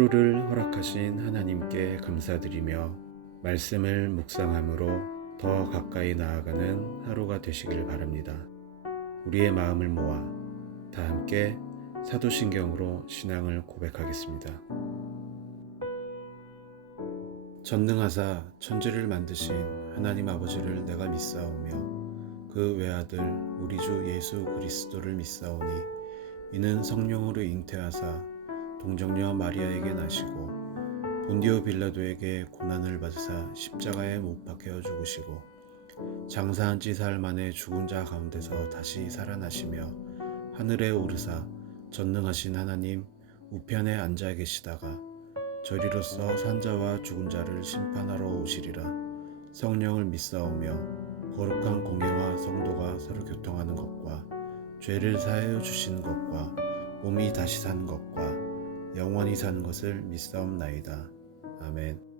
하루를 허락하신 하나님께 감사드리며 말씀을 묵상함으로 더 가까이 나아가는 하루가 되시길 바랍니다. 우리의 마음을 모아 다 함께 사도신경으로 신앙을 고백하겠습니다. 전능하사 천지를 만드신 하나님 아버지를 내가 믿사오며 그 외아들 우리 주 예수 그리스도를 믿사오니 이는 성령으로 잉태하사 동정녀 마리아에게 나시고 본디오 빌라도에게 고난을 받으사 십자가에 못 박혀 죽으시고 장사한 지 사흘 만에 죽은 자 가운데서 다시 살아나시며 하늘에 오르사 전능하신 하나님 우편에 앉아 계시다가 저리로서 산자와 죽은 자를 심판하러 오시리라. 성령을 믿사오며 거룩한 공예와 성도가 서로 교통하는 것과 죄를 사하여 주시는 것과 몸이 다시 사는 것과 영원히 사는 것을 믿사옵나이다. 아멘.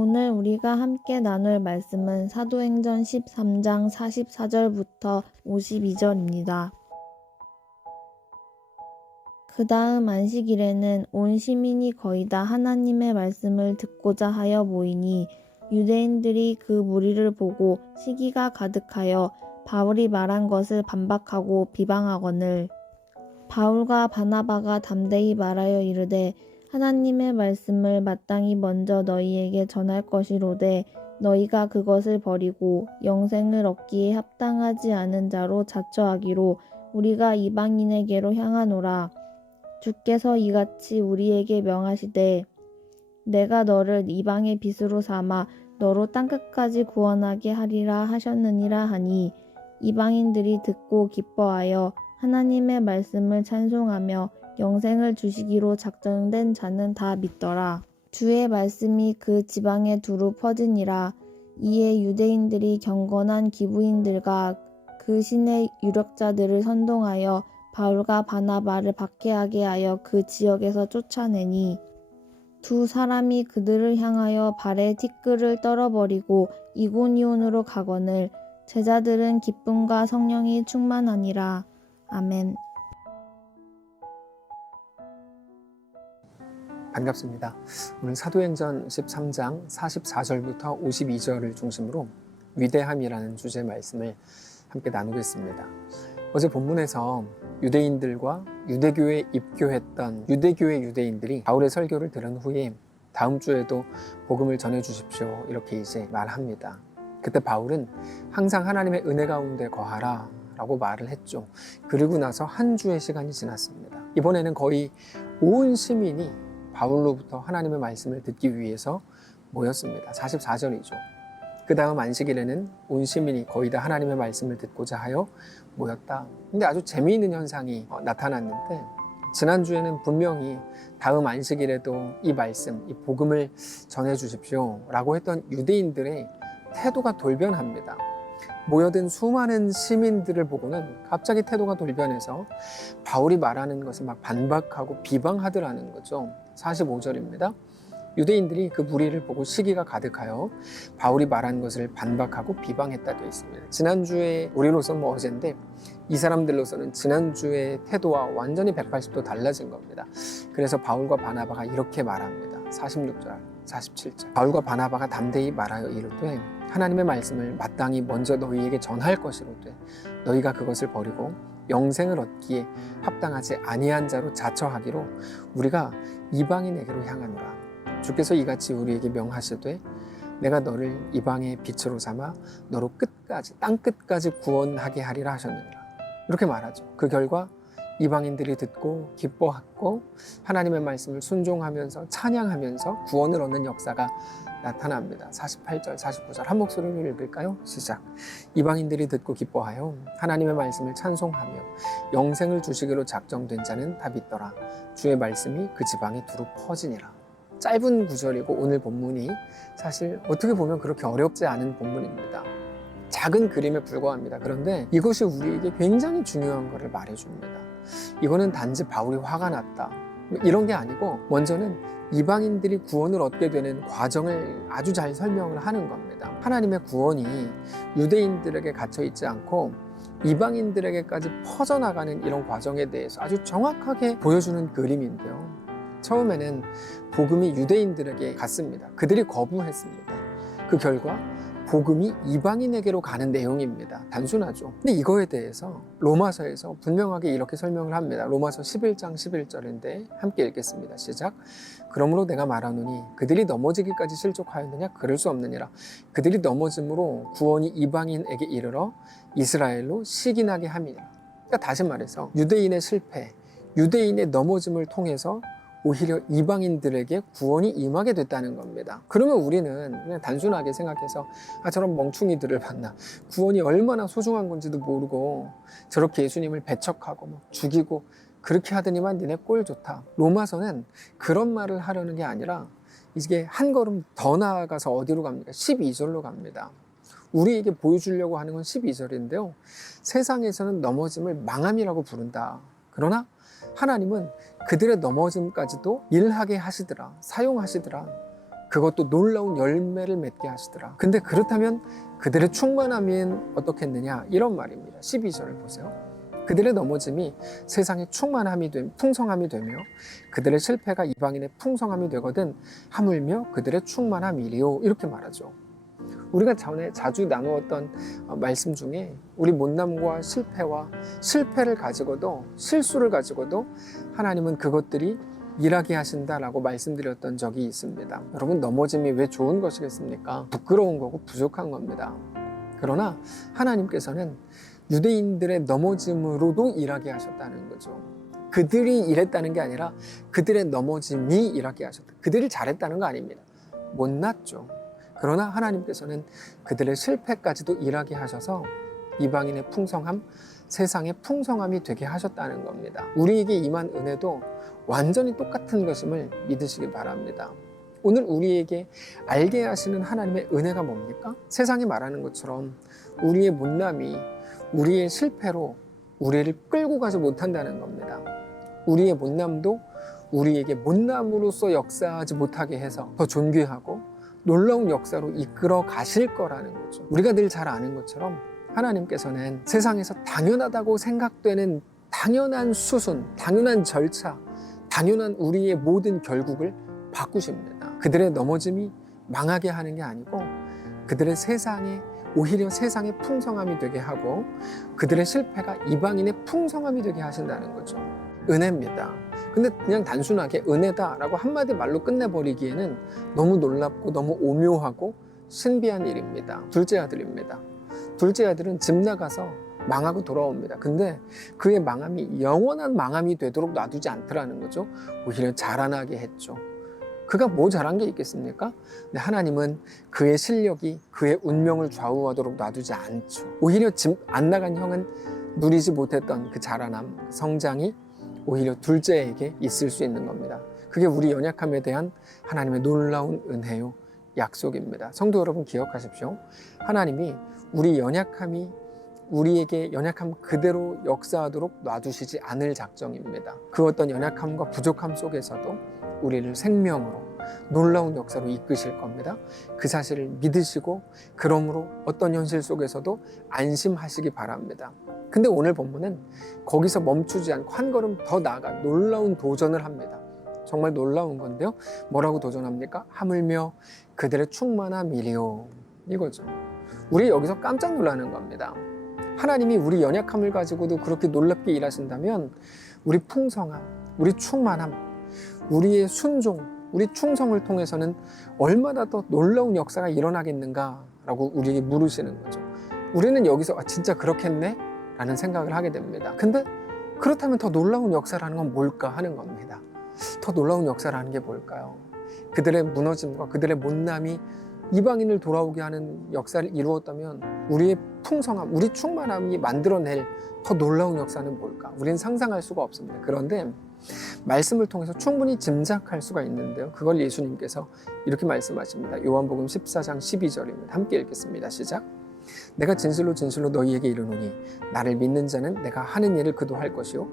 오늘 우리가 함께 나눌 말씀은 사도행전 13장 44절부터 52절입니다. 그 다음 안식일에는 온 시민이 거의 다 하나님의 말씀을 듣고자 하여 모이니 유대인들이 그 무리를 보고 시기가 가득하여 바울이 말한 것을 반박하고 비방하거늘 바울과 바나바가 담대히 말하여 이르되 하나님의 말씀을 마땅히 먼저 너희에게 전할 것이로되 너희가 그것을 버리고 영생을 얻기에 합당하지 않은 자로 자처하기로 우리가 이방인에게로 향하노라. 주께서 이같이 우리에게 명하시되 내가 너를 이방의 빛으로 삼아 너로 땅끝까지 구원하게 하리라 하셨느니라 하니 이방인들이 듣고 기뻐하여 하나님의 말씀을 찬송하며 영생을 주시기로 작정된 자는 다 믿더라. 주의 말씀이 그 지방에 두루 퍼지니라. 이에 유대인들이 경건한 기부인들과 그 신의 유력자들을 선동하여 바울과 바나바를 박해하게 하여 그 지역에서 쫓아내니 두 사람이 그들을 향하여 발에 티끌을 떨어버리고 이고니온으로 가거늘 제자들은 기쁨과 성령이 충만하니라. 아멘. 반갑습니다. 오늘 사도행전 13장 44절부터 52절을 중심으로 위대함이라는 주제 말씀을 함께 나누겠습니다. 어제 본문에서 유대인들과 유대교에 입교했던 유대교의 유대인들이 바울의 설교를 들은 후에 다음 주에도 복음을 전해 주십시오. 이렇게 이제 말합니다. 그때 바울은 항상 하나님의 은혜 가운데 거하라 라고 말을 했죠. 그리고 나서 한 주의 시간이 지났습니다. 이번에는 거의 온 시민이 바울로부터 하나님의 말씀을 듣기 위해서 모였습니다. 44절이죠. 그 다음 안식일에는 온 시민이 거의 다 하나님의 말씀을 듣고자 하여 모였다. 근데 아주 재미있는 현상이 나타났는데, 지난주에는 분명히 다음 안식일에도 이 말씀, 이 복음을 전해 주십시오 라고 했던 유대인들의 태도가 돌변합니다. 모여든 수많은 시민들을 보고는 갑자기 태도가 돌변해서 바울이 말하는 것을 막 반박하고 비방하더라는 거죠. 45절입니다. 유대인들이 그 무리를 보고 시기가 가득하여 바울이 말한 것을 반박하고 비방했다 되어 있습니다. 지난주에 우리로서는 어제인데 이 사람들로서는 지난주의 태도와 완전히 180도 달라진 겁니다. 그래서 바울과 바나바가 이렇게 말합니다. 46절, 47절. 바울과 바나바가 담대히 말하여 이르되 하나님의 말씀을 마땅히 먼저 너희에게 전할 것이로되 너희가 그것을 버리고 영생을 얻기에 합당하지 아니한 자로 자처하기로 우리가 이방인에게로 향하노라. 주께서 이같이 우리에게 명하시되 내가 너를 이방의 빛으로 삼아 너로 끝까지 땅 끝까지 구원하게 하리라 하셨느니라. 이렇게 말하죠. 그 결과 이방인들이 듣고 기뻐하고 하나님의 말씀을 순종하면서 찬양하면서 구원을 얻는 역사가 나타납니다. 48절, 49절 한 목소리로 읽을까요? 시작. 이방인들이 듣고 기뻐하여 하나님의 말씀을 찬송하며 영생을 주시기로 작정된 자는 다 믿더라. 주의 말씀이 그 지방에 두루 퍼지니라. 짧은 구절이고 오늘 본문이 사실 어떻게 보면 그렇게 어렵지 않은 본문입니다. 작은 그림에 불과합니다. 그런데 이것이 우리에게 굉장히 중요한 것을 말해줍니다. 이거는 단지 바울이 화가 났다 이런 게 아니고 먼저는 이방인들이 구원을 얻게 되는 과정을 아주 잘 설명을 하는 겁니다. 하나님의 구원이 유대인들에게 갇혀 있지 않고 이방인들에게까지 퍼져나가는 이런 과정에 대해서 아주 정확하게 보여주는 그림인데요. 처음에는 복음이 유대인들에게 갔습니다. 그들이 거부했습니다. 그 결과 복음이 이방인에게로 가는 내용입니다. 단순하죠. 근데 이거에 대해서 로마서에서 분명하게 이렇게 설명을 합니다. 로마서 11장 11절인데 함께 읽겠습니다. 시작. 그러므로 내가 말하노니 그들이 넘어지기까지 실족하였느냐? 그럴 수 없느니라. 그들이 넘어짐으로 구원이 이방인에게 이르러 이스라엘로 시기나게 함이니라. 그러니까 다시 말해서 유대인의 실패, 유대인의 넘어짐을 통해서 오히려 이방인들에게 구원이 임하게 됐다는 겁니다. 그러면 우리는 그냥 단순하게 생각해서 저런 멍충이들을 만나 구원이 얼마나 소중한 건지도 모르고 저렇게 예수님을 배척하고 죽이고 그렇게 하더니만 니네 꼴 좋다. 로마서는 그런 말을 하려는 게 아니라 이게 한 걸음 더 나아가서 어디로 갑니까? 12절로 갑니다. 우리에게 보여주려고 하는 건 12절인데요. 세상에서는 넘어짐을 망함이라고 부른다. 그러나 하나님은 그들의 넘어짐까지도 일하게 하시더라. 사용하시더라. 그것도 놀라운 열매를 맺게 하시더라. 근데 그렇다면 그들의 충만함은 어떻겠느냐? 이런 말입니다. 12절을 보세요. 그들의 넘어짐이 세상의 충만함이 풍성함이 되며 그들의 실패가 이방인의 풍성함이 되거든 하물며 그들의 충만함이리요. 이렇게 말하죠. 우리가 전에 자주 나누었던 말씀 중에 우리 못남과 실패와 실패를 가지고도 실수를 가지고도 하나님은 그것들이 일하게 하신다라고 말씀드렸던 적이 있습니다. 여러분, 넘어짐이 왜 좋은 것이겠습니까? 부끄러운 거고 부족한 겁니다. 그러나 하나님께서는 유대인들의 넘어짐으로도 일하게 하셨다는 거죠. 그들이 일했다는 게 아니라 그들의 넘어짐이 일하게 하셨다. 그들이 잘했다는 거 아닙니다. 못났죠. 그러나 하나님께서는 그들의 실패까지도 일하게 하셔서 이방인의 풍성함, 세상의 풍성함이 되게 하셨다는 겁니다. 우리에게 임한 은혜도 완전히 똑같은 것임을 믿으시기 바랍니다. 오늘 우리에게 알게 하시는 하나님의 은혜가 뭡니까? 세상이 말하는 것처럼 우리의 못남이 우리의 실패로 우리를 끌고 가지 못한다는 겁니다. 우리의 못남도 우리에게 못남으로서 역사하지 못하게 해서 더 존귀하고 놀라운 역사로 이끌어 가실 거라는 거죠. 우리가 늘 잘 아는 것처럼 하나님께서는 세상에서 당연하다고 생각되는 당연한 수순, 당연한 절차, 당연한 우리의 모든 결국을 바꾸십니다. 그들의 넘어짐이 망하게 하는 게 아니고 그들의 오히려 세상의 풍성함이 되게 하고 그들의 실패가 이방인의 풍성함이 되게 하신다는 거죠. 은혜입니다. 근데 그냥 단순하게 은혜다라고 한마디 말로 끝내버리기에는 너무 놀랍고 너무 오묘하고 신비한 일입니다. 둘째 아들입니다. 둘째 아들은 집 나가서 망하고 돌아옵니다. 근데 그의 망함이 영원한 망함이 되도록 놔두지 않더라는 거죠. 오히려 자라나게 했죠. 그가 뭐 잘한 게 있겠습니까? 근데 하나님은 그의 실력이 그의 운명을 좌우하도록 놔두지 않죠. 오히려 집 안 나간 형은 누리지 못했던 그 자라남, 성장이 오히려 둘째에게 있을 수 있는 겁니다. 그게 우리 연약함에 대한 하나님의 놀라운 은혜요, 약속입니다. 성도 여러분 기억하십시오. 하나님이 우리 연약함이 우리에게 연약함 그대로 역사하도록 놔두시지 않을 작정입니다. 그 어떤 연약함과 부족함 속에서도 우리를 생명으로 놀라운 역사로 이끄실 겁니다. 그 사실을 믿으시고 그러므로 어떤 현실 속에서도 안심하시기 바랍니다. 근데 오늘 본문은 거기서 멈추지 않고 한 걸음 더 나아가 놀라운 도전을 합니다. 정말 놀라운 건데요. 뭐라고 도전합니까? 하물며 그들의 충만함이리요. 이거죠. 우리 여기서 깜짝 놀라는 겁니다. 하나님이 우리 연약함을 가지고도 그렇게 놀랍게 일하신다면 우리 풍성함, 우리 충만함, 우리의 순종, 우리 충성을 통해서는 얼마나 더 놀라운 역사가 일어나겠는가라고 우리에게 물으시는 거죠. 우리는 여기서 진짜 그렇겠네? 라는 생각을 하게 됩니다. 근데 그렇다면 더 놀라운 역사라는 건 뭘까 하는 겁니다. 더 놀라운 역사라는 게 뭘까요? 그들의 무너짐과 그들의 못남이 이방인을 돌아오게 하는 역사를 이루었다면 우리의 풍성함, 우리 충만함이 만들어낼 더 놀라운 역사는 뭘까? 우리는 상상할 수가 없습니다. 그런데 말씀을 통해서 충분히 짐작할 수가 있는데요. 그걸 예수님께서 이렇게 말씀하십니다. 요한복음 14장 12절입니다. 함께 읽겠습니다. 시작. 내가 진실로 진실로 너희에게 이르노니 나를 믿는 자는 내가 하는 일을 그도 할 것이요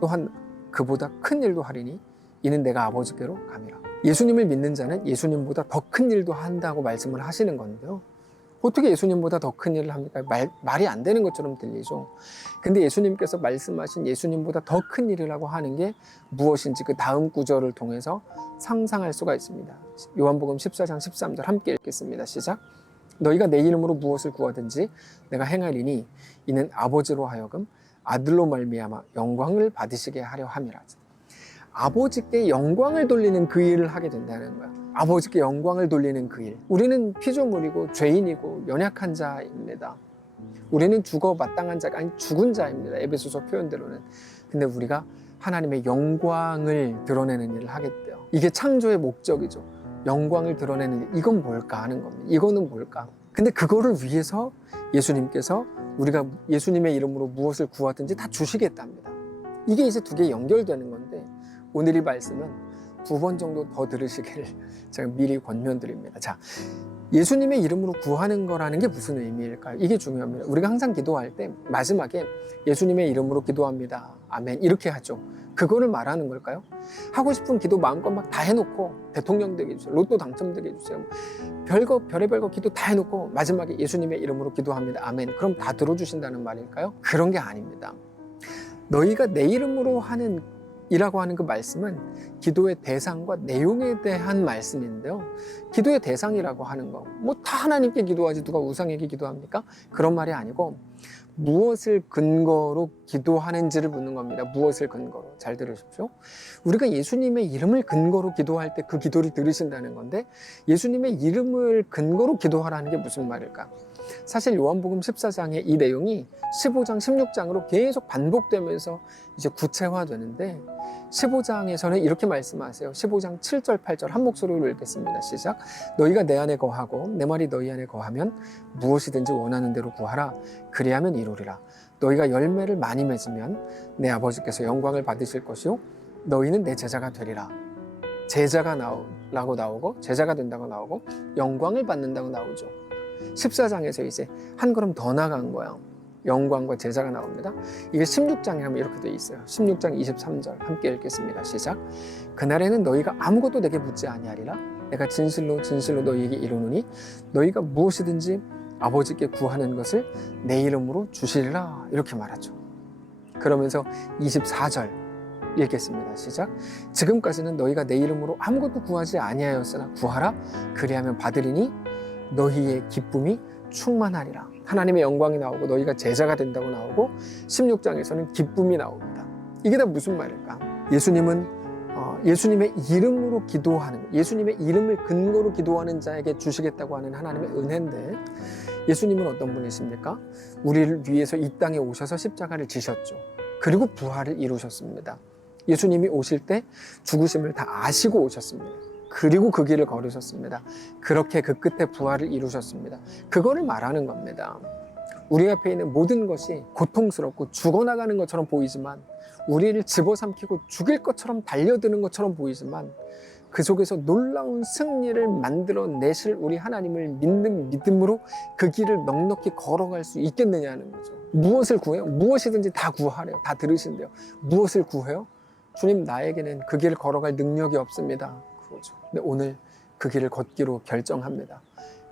또한 그보다 큰 일도 하리니 이는 내가 아버지께로 감이라. 예수님을 믿는 자는 예수님보다 더 큰 일도 한다고 말씀을 하시는 건데요. 어떻게 예수님보다 더 큰 일을 합니까? 말이 안 되는 것처럼 들리죠. 근데 예수님께서 말씀하신 예수님보다 더 큰 일이라고 하는 게 무엇인지 그 다음 구절을 통해서 상상할 수가 있습니다. 요한복음 14장 13절 함께 읽겠습니다. 시작. 너희가 내 이름으로 무엇을 구하든지 내가 행하리니 이는 아버지로 하여금 아들로 말미암아 영광을 받으시게 하려 함이라. 아버지께 영광을 돌리는 그 일을 하게 된다는 거야. 아버지께 영광을 돌리는 그 일. 우리는 피조물이고 죄인이고 연약한 자입니다. 우리는 죽어 마땅한 자가 아닌 죽은 자입니다. 에베소서 표현대로는. 근데 우리가 하나님의 영광을 드러내는 일을 하겠대요. 이게 창조의 목적이죠. 영광을 드러내는 일. 이건 뭘까 하는 겁니다. 이거는 뭘까? 근데 그거를 위해서 예수님께서 우리가 예수님의 이름으로 무엇을 구하든지 다 주시겠답니다. 이게 이제 두 개 연결되는 건데 오늘 이 말씀은 2번 정도 더 들으시기를 제가 미리 권면드립니다. 자, 예수님의 이름으로 구하는 거라는 게 무슨 의미일까요? 이게 중요합니다. 우리가 항상 기도할 때 마지막에 예수님의 이름으로 기도합니다. 아멘. 이렇게 하죠. 그거를 말하는 걸까요? 하고 싶은 기도 마음껏 막 다 해놓고 대통령 되게 해주세요. 로또 당첨되게 해주세요. 별의별 거 기도 다 해놓고 마지막에 예수님의 이름으로 기도합니다. 아멘. 그럼 다 들어주신다는 말일까요? 그런 게 아닙니다. 너희가 내 이름으로 하는 이라고 하는 그 말씀은 기도의 대상과 내용에 대한 말씀인데요. 기도의 대상이라고 하는 거, 뭐 다 하나님께 기도하지 누가 우상에게 기도합니까? 그런 말이 아니고 무엇을 근거로 기도하는지를 묻는 겁니다. 무엇을 근거로. 잘 들으십시오. 우리가 예수님의 이름을 근거로 기도할 때 그 기도를 들으신다는 건데 예수님의 이름을 근거로 기도하라는 게 무슨 말일까? 사실 요한복음 14장의 이 내용이 15장, 16장으로 계속 반복되면서 이제 구체화되는데 15장에서는 이렇게 말씀하세요. 15장 7절, 8절 한 목소리로 읽겠습니다. 시작. 너희가 내 안에 거하고 내 말이 너희 안에 거하면 무엇이든지 원하는 대로 구하라. 그리하면 이루리라. 너희가 열매를 많이 맺으면 내 아버지께서 영광을 받으실 것이요 너희는 내 제자가 되리라. 제자가 라고 나오고 제자가 된다고 나오고 영광을 받는다고 나오죠. 14장에서 이제 한 걸음 더 나간 거야. 영광과 제자가 나옵니다. 이게 16장에 하면 이렇게 돼 있어요. 16장 23절 함께 읽겠습니다. 시작. 그날에는 너희가 아무것도 내게 묻지 아니하리라. 내가 진실로 진실로 너희에게 이르노니 너희가 무엇이든지 아버지께 구하는 것을 내 이름으로 주시리라. 이렇게 말하죠. 그러면서 24절 읽겠습니다. 시작. 지금까지는 너희가 내 이름으로 아무것도 구하지 아니하였으나 구하라. 그리하면 받으리니 너희의 기쁨이 충만하리라. 하나님의 영광이 나오고 너희가 제자가 된다고 나오고 16장에서는 기쁨이 나옵니다. 이게 다 무슨 말일까? 예수님의 이름으로 기도하는, 예수님의 이름을 근거로 기도하는 자에게 주시겠다고 하는 하나님의 은혜인데, 예수님은 어떤 분이십니까? 우리를 위해서 이 땅에 오셔서 십자가를 지셨죠. 그리고 부활을 이루셨습니다. 예수님이 오실 때 죽으심을 다 아시고 오셨습니다. 그리고 그 길을 걸으셨습니다. 그렇게 그 끝에 부활을 이루셨습니다. 그거를 말하는 겁니다. 우리 앞에 있는 모든 것이 고통스럽고 죽어나가는 것처럼 보이지만, 우리를 집어삼키고 죽일 것처럼 달려드는 것처럼 보이지만, 그 속에서 놀라운 승리를 만들어내실 우리 하나님을 믿는 믿음으로 그 길을 넉넉히 걸어갈 수 있겠느냐는 거죠. 무엇을 구해요? 무엇이든지 다 구하래요. 다 들으신대요. 무엇을 구해요? 주님, 나에게는 그 길을 걸어갈 능력이 없습니다. 그러죠. 근데 오늘 그 길을 걷기로 결정합니다.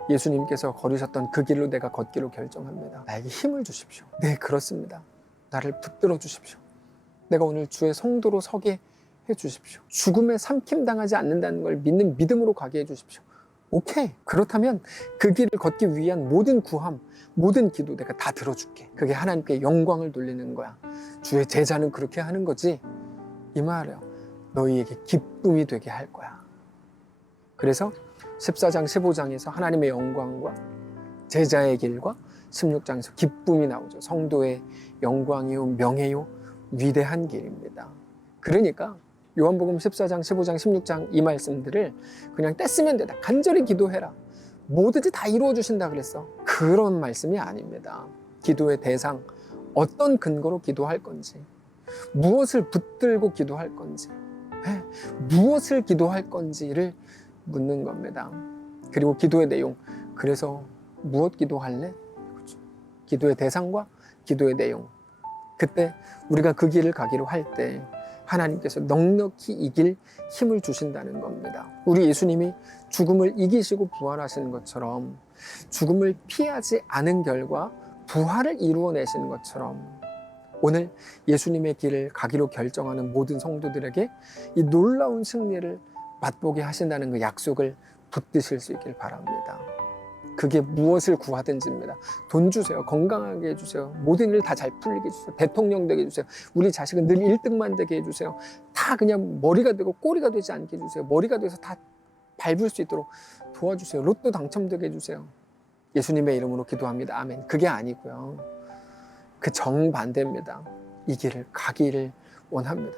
예수님께서 걸으셨던 그 길로 내가 걷기로 결정합니다. 나에게 힘을 주십시오. 네, 그렇습니다. 나를 붙들어 주십시오. 내가 오늘 주의 성도로 서게 해주십시오. 죽음에 삼킴당하지 않는다는 걸 믿는 믿음으로 가게 해주십시오. 오케이. 그렇다면 그 길을 걷기 위한 모든 구함, 모든 기도 내가 다 들어줄게. 그게 하나님께 영광을 돌리는 거야. 주의 제자는 그렇게 하는 거지. 이 말이에요. 너희에게 기쁨이 되게 할 거야. 그래서 14장, 15장에서 하나님의 영광과 제자의 길과 16장에서 기쁨이 나오죠. 성도의 영광이요, 명예요, 위대한 길입니다. 그러니까 요한복음 14장, 15장, 16장 이 말씀들을 그냥 떼쓰면 되다. 간절히 기도해라. 뭐든지 다 이루어 주신다 그랬어. 그런 말씀이 아닙니다. 기도의 대상, 어떤 근거로 기도할 건지, 무엇을 붙들고 기도할 건지, 무엇을 기도할 건지를 묻는 겁니다. 그리고 기도의 내용, 그래서 무엇 기도할래? 그렇죠. 기도의 대상과 기도의 내용. 그때 우리가 그 길을 가기로 할 때 하나님께서 넉넉히 이길 힘을 주신다는 겁니다. 우리 예수님이 죽음을 이기시고 부활하시는 것처럼, 죽음을 피하지 않은 결과 부활을 이루어내시는 것처럼, 오늘 예수님의 길을 가기로 결정하는 모든 성도들에게 이 놀라운 승리를 맛보게 하신다는 그 약속을 붙드실 수 있길 바랍니다. 그게 무엇을 구하든지입니다. 돈 주세요. 건강하게 해주세요. 모든 일 다 잘 풀리게 해주세요. 대통령 되게 해주세요. 우리 자식은 늘 1등만 되게 해주세요. 다 그냥 머리가 되고 꼬리가 되지 않게 해주세요. 머리가 돼서 다 밟을 수 있도록 도와주세요. 로또 당첨되게 해주세요. 예수님의 이름으로 기도합니다. 아멘. 그게 아니고요. 그 정반대입니다. 이 길을 가기를 원합니다.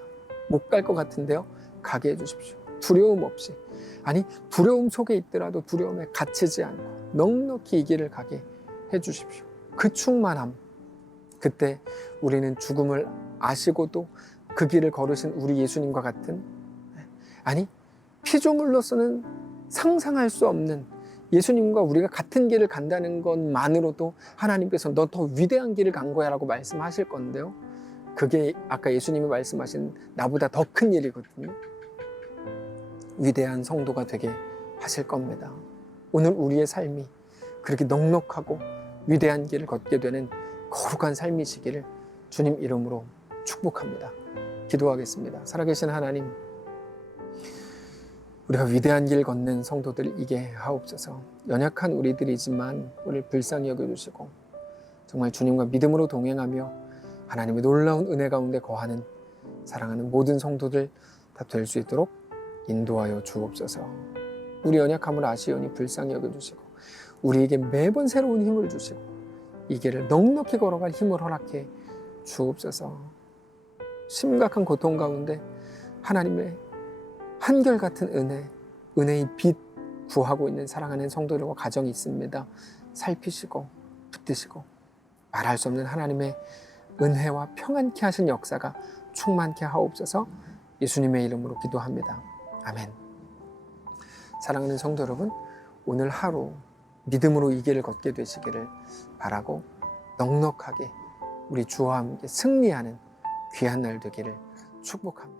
못 갈 것 같은데요. 가게 해주십시오. 두려움 없이. 아니, 두려움 속에 있더라도 두려움에 갇히지 않고 넉넉히 이 길을 가게 해주십시오. 그 충만함. 그때 우리는 죽음을 아시고도 그 길을 걸으신 우리 예수님과 같은, 아니, 피조물로서는 상상할 수 없는 예수님과 우리가 같은 길을 간다는 것만으로도 하나님께서 너 더 위대한 길을 간 거야 라고 말씀하실 건데요. 그게 아까 예수님이 말씀하신 나보다 더 큰 일이거든요. 위대한 성도가 되게 하실 겁니다. 오늘 우리의 삶이 그렇게 넉넉하고 위대한 길을 걷게 되는 거룩한 삶이시기를 주님 이름으로 축복합니다. 기도하겠습니다. 살아계신 하나님, 우리가 위대한 길 걷는 성도들이게 하옵소서. 연약한 우리들이지만 우리를 불쌍히 여겨주시고 정말 주님과 믿음으로 동행하며 하나님의 놀라운 은혜 가운데 거하는 사랑하는 모든 성도들 다 될 수 있도록 인도하여 주옵소서. 우리 연약함을 아시오니 불쌍히 여겨주시고 우리에게 매번 새로운 힘을 주시고 이 길을 넉넉히 걸어갈 힘을 허락해 주옵소서. 심각한 고통 가운데 하나님의 한결같은 은혜의 빛 구하고 있는 사랑하는 성도들과 가정이 있습니다. 살피시고 붙드시고 말할 수 없는 하나님의 은혜와 평안케 하신 역사가 충만케 하옵소서. 예수님의 이름으로 기도합니다. 아멘. 사랑하는 성도 여러분, 오늘 하루 믿음으로 이 길을 걷게 되시기를 바라고 넉넉하게 우리 주와 함께 승리하는 귀한 날 되기를 축복합니다.